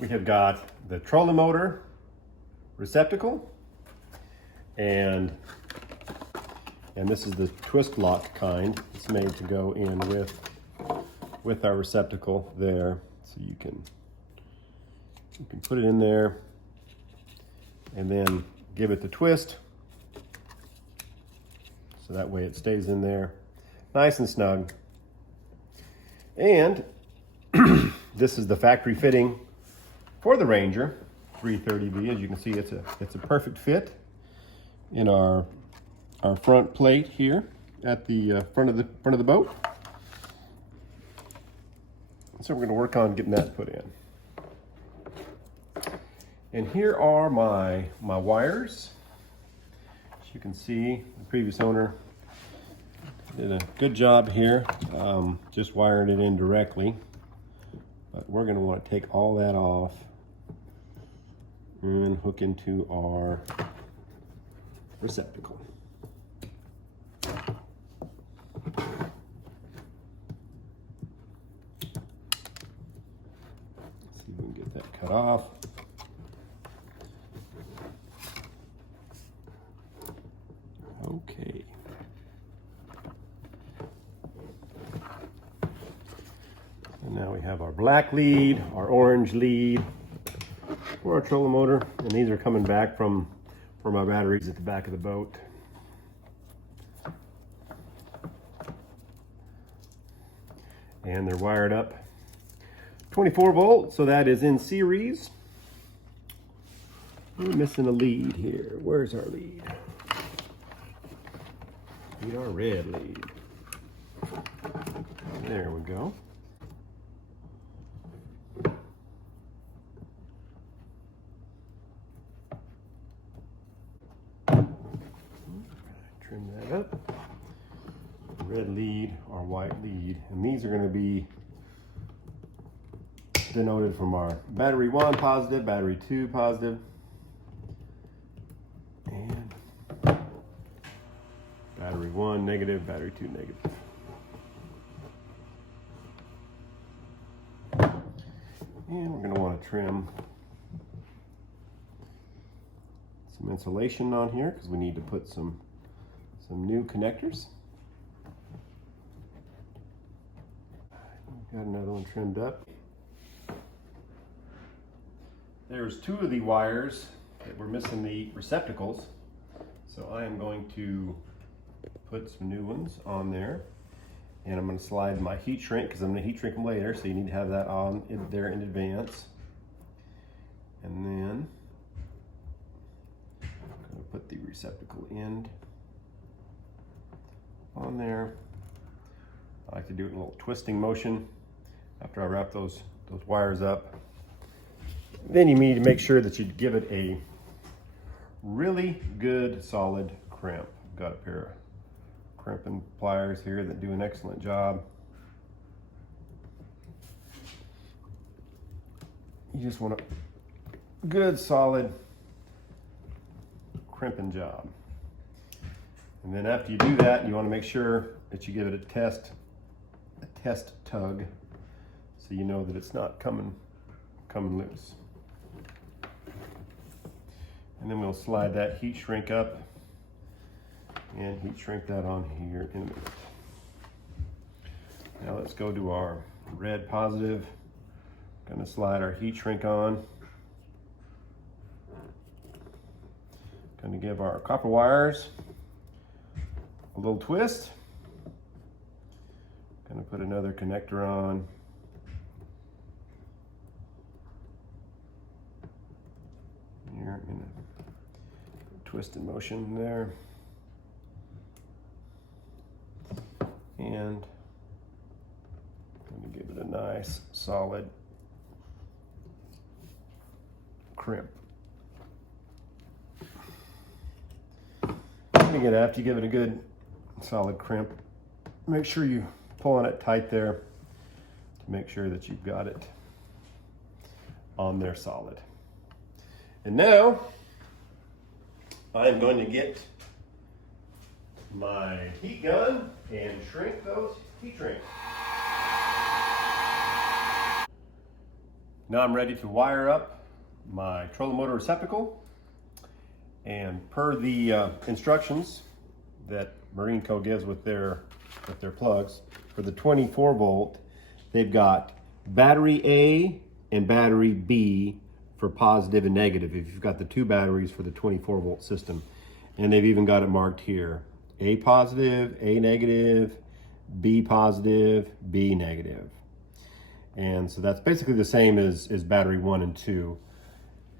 We have got the trolling motor receptacle, and this is the twist lock kind. It's made to go in with our receptacle there, so you can put it in there and then give it the twist, so that way it stays in there nice and snug. And this is the factory fitting for the Ranger 330B. As you can see, it's a perfect fit in our front plate here at the front of the boat. So we're going to work on getting that put in. And here are my wires. As you can see, the previous owner did a good job here, just wiring it in directly. But we're going to want to take all that off and hook into our receptacle. See if we can get that cut off. Okay. And now we have our black lead, our orange lead for our trolling motor, and these are coming back from our batteries at the back of the boat. And they're wired up 24 volt, so that is in series. We're missing a lead here. Where's our lead? Need our red lead. There we go. Trim that up. Red lead or white lead, and these are going to be denoted from our battery 1 positive, battery 2 positive, and battery 1 negative, battery 2 negative. And we're going to want to trim some insulation on here because we need to put some new connectors. Got another one trimmed up. There's 2 of the wires that we're missing the receptacles, so I am going to put some new ones on there, and I'm going to slide my heat shrink because I'm going to heat shrink them later, so you need to have that on there in advance. And then I'm going to put the receptacle end on there. I like to do it in a little twisting motion after I wrap those wires up. Then you need to make sure that you give it a really good solid crimp. I've got a pair of crimping pliers here that do an excellent job. You just want a good solid crimping job. And then after you do that, you want to make sure that you give it a test tug, so you know that it's not coming loose. And then we'll slide that heat shrink up and heat shrink that on here in a minute. Now let's go to our red positive. Going to slide our heat shrink on. Going to give our copper wires a little twist. Going to put another connector on. Here in a twist in motion there. And I'm going to give it a nice solid crimp. And again, after you give it a good solid crimp, make sure you pull on it tight there to make sure that you've got it on there solid. And now I'm going to get my heat gun and shrink those heat shrinks. Now I'm ready to wire up my trolling motor receptacle. And per the instructions that Marine Co gives with their plugs, for the 24 volt, they've got battery A and battery B for positive and negative if you've got the two batteries for the 24 volt system. And they've even got it marked here: A positive, A negative, B positive, B negative. And so that's basically the same as battery 1 and 2.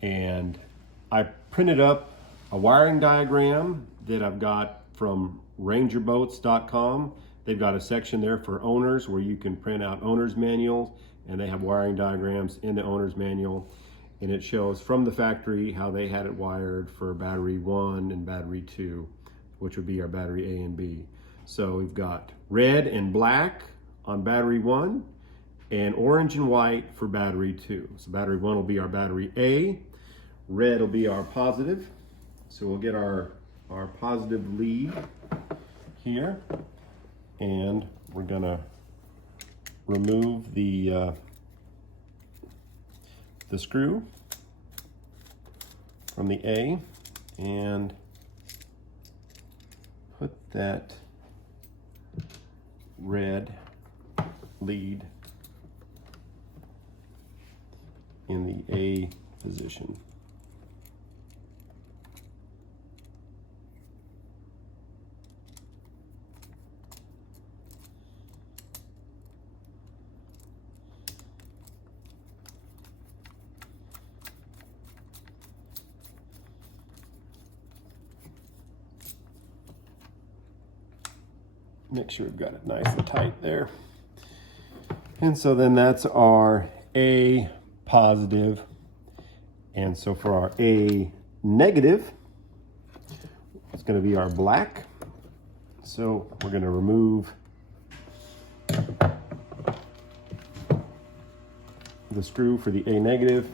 And I printed up a wiring diagram that I've got from rangerboats.com. They've got a section there for owners where you can print out owner's manuals, and they have wiring diagrams in the owner's manual. And it shows from the factory how they had it wired for battery 1 and battery 2, which would be our battery A and B. So we've got red and black on battery 1 and orange and white for battery 2. So battery 1 will be our battery A, red will be our positive. So we'll get our positive lead here, and we're gonna remove the screw from the A and put that red lead in the A position. Make sure we've got it nice and tight there. And so then that's our A positive. And so for our A negative, it's going to be our black. So we're going to remove the screw for the A negative.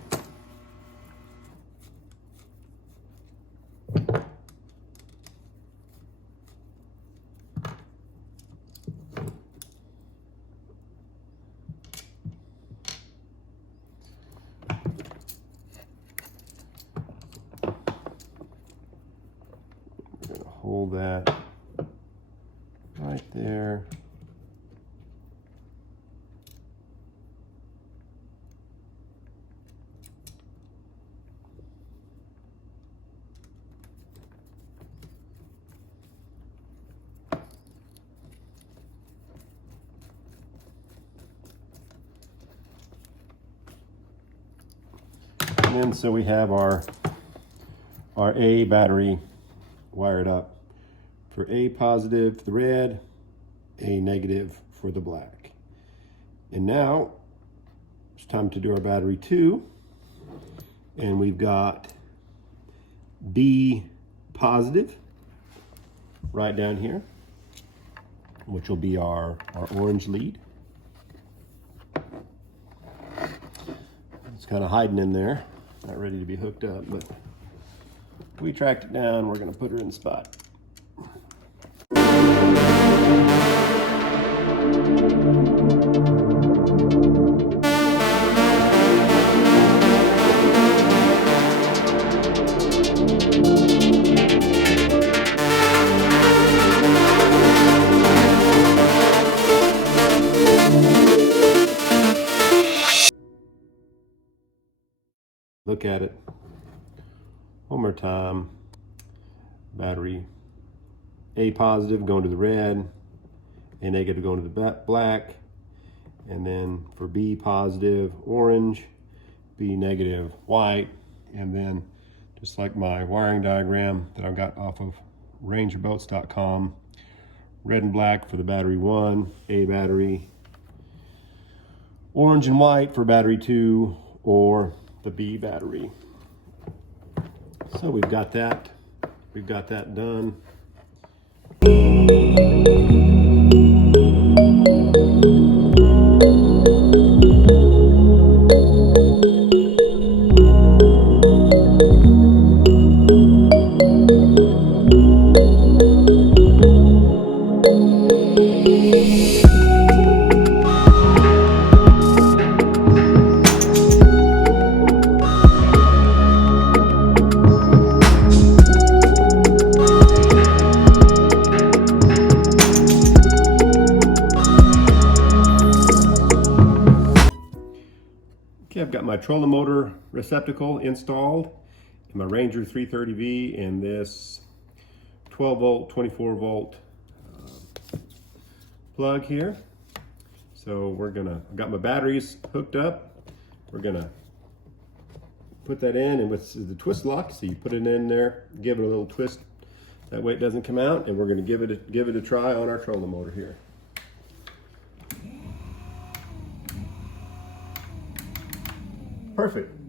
Hold that right there. And then so we have our A battery wired up for A positive, the red, A negative for the black. And now it's time to do our battery 2. And we've got B positive right down here, which will be our orange lead. It's kind of hiding in there, not ready to be hooked up, but we tracked it down. We're going to put her in the spot. Look at it one more time. Battery A positive going to the red, A negative going to the black, and then for B positive, orange, B negative, white, and then just like my wiring diagram that I've got off of rangerboats.com, red and black for the battery 1, A battery, orange and white for battery 2, or the B battery. So we've got that done. I've got my trolling motor receptacle installed, and my Ranger 330V, and this 12 volt, 24 volt plug here. So I've got my batteries hooked up. We're gonna put that in, and with the twist lock, so you put it in there, give it a little twist, that way it doesn't come out, and we're gonna give it a try on our trolling motor here. Perfect.